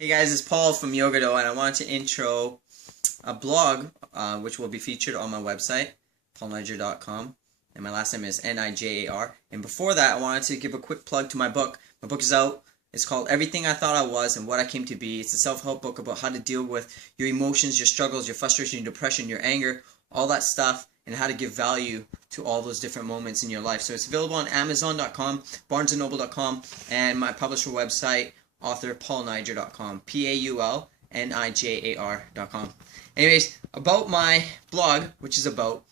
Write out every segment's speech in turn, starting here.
Hey guys, it's Paul from Yogado, and I wanted to intro a blog which will be featured on my website, paulnijar.com, and my last name is Nijar. And before that, I wanted to give a quick plug to my book. My book is out. It's called Everything I Thought I Was and What I Came to Be. It's a self-help book about how to deal with your emotions, your struggles, your frustration, your depression, your anger, all that stuff, and how to give value to all those different moments in your life. So it's available on Amazon.com, BarnesandNoble.com, and my publisher website, author paulnijar.com, paulnijar.com. Anyways, about my blog, which is about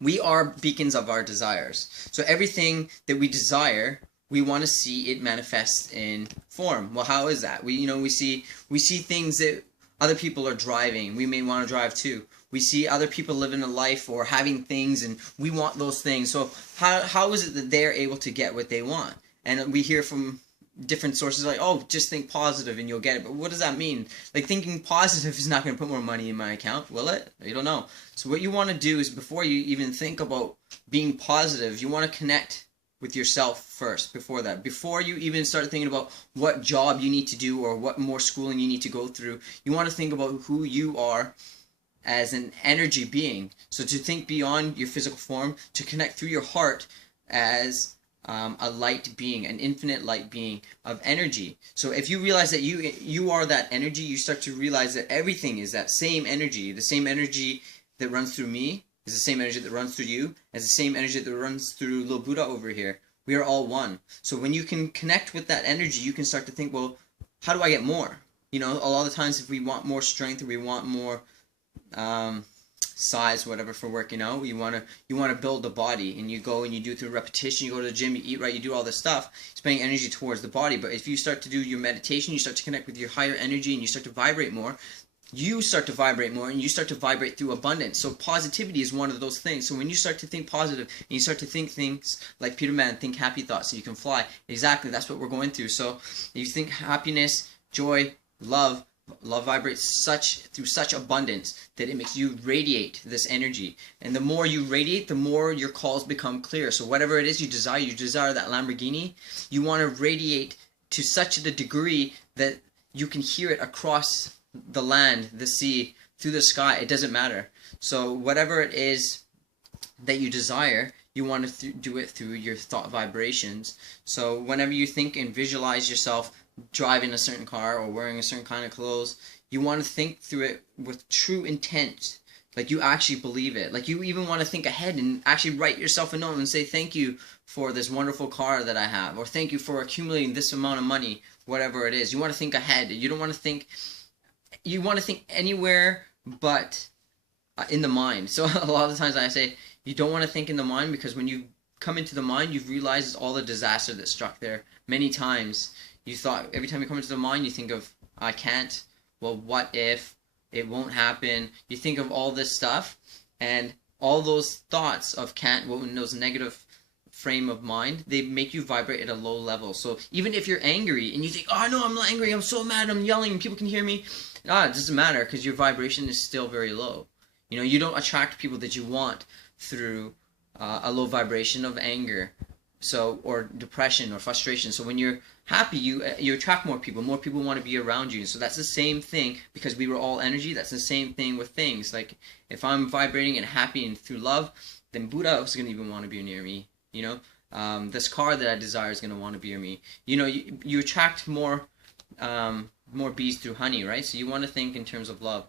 we are beacons of our desires. So everything that we desire, we want to see it manifest in form. Well, how is that? We see things that other people are driving. We may want to drive too. We see other people living a life or having things, and we want those things. So how is it that they're able to get what they want? And we hear from different sources like, oh, just think positive and you'll get it. But what does that mean? Like, thinking positive is not going to put more money in my account, will it? You don't know. So what you want to do is, before you even think about being positive, you want to connect with yourself first. Before that, before you even start thinking about what job you need to do or what more schooling you need to go through, you want to think about who you are as an energy being. So to think beyond your physical form, to connect through your heart as a light being, an infinite light being of energy. So if you realize that you are that energy, you start to realize that everything is that same energy. The same energy that runs through me is the same energy that runs through you, as the same energy that runs through little Buddha over here. We are all one. So when you can connect with that energy, you can start to think, well, how do I get more? A lot of times, if we want more strength or we want more size, whatever, for working out, you want to build the body, and you go and you do it through repetition. You go to the gym, you eat right, you do all this stuff, spending energy towards the body. But if you start to do your meditation, you start to connect with your higher energy, and you start to vibrate more, you start to vibrate more, and you start to vibrate through abundance. So positivity is one of those things. So when you start to think positive and you start to think things like Peter Man, think happy thoughts so you can fly. Exactly, that's what we're going through. So if you think happiness, joy, love vibrates through such abundance that it makes you radiate this energy. And the more you radiate, the more your calls become clear. So whatever it is you desire that Lamborghini, you want to radiate to such a degree that you can hear it across the land, the sea, through the sky. It doesn't matter. So whatever it is that you desire, you want to do it through your thought vibrations. So whenever you think and visualize yourself driving a certain car or wearing a certain kind of clothes, you want to think through it with true intent. Like, you actually believe it. Like, you even want to think ahead and actually write yourself a note and say, thank you for this wonderful car that I have, or thank you for accumulating this amount of money, whatever it is. You want to think ahead. You don't want to think, you want to think anywhere but in the mind. So a lot of the times I say, you don't want to think in the mind, because when you come into the mind, you've realized all the disaster that struck there. Many times you thought, every time you come into the mind, you think of, I can't, well, what if, it won't happen. You think of all this stuff, and all those thoughts of can't, well, in those negative frame of mind, they make you vibrate at a low level. So even if you're angry and you think, oh no, I'm not angry, I'm so mad, I'm yelling, people can hear me, it doesn't matter, because your vibration is still very low. You don't attract people that you want through a low vibration of anger, or depression or frustration. So when you're happy, you attract more people. More people want to be around you. So that's the same thing, because we were all energy. That's the same thing with things. Like, if I'm vibrating and happy and through love, then Buddha is going to even want to be near me. This car that I desire is going to want to be near me. You attract more bees through honey, right? So you want to think in terms of love.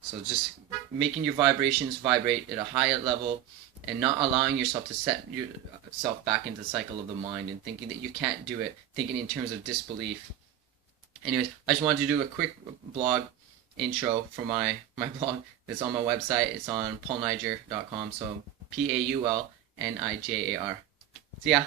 So just making your vibrations vibrate at a higher level, and not allowing yourself to set yourself back into the cycle of the mind and thinking that you can't do it, thinking in terms of disbelief. Anyways, I just wanted to do a quick blog intro for my blog that's on my website. It's on paulnijar.com, so PaulNijar. See ya.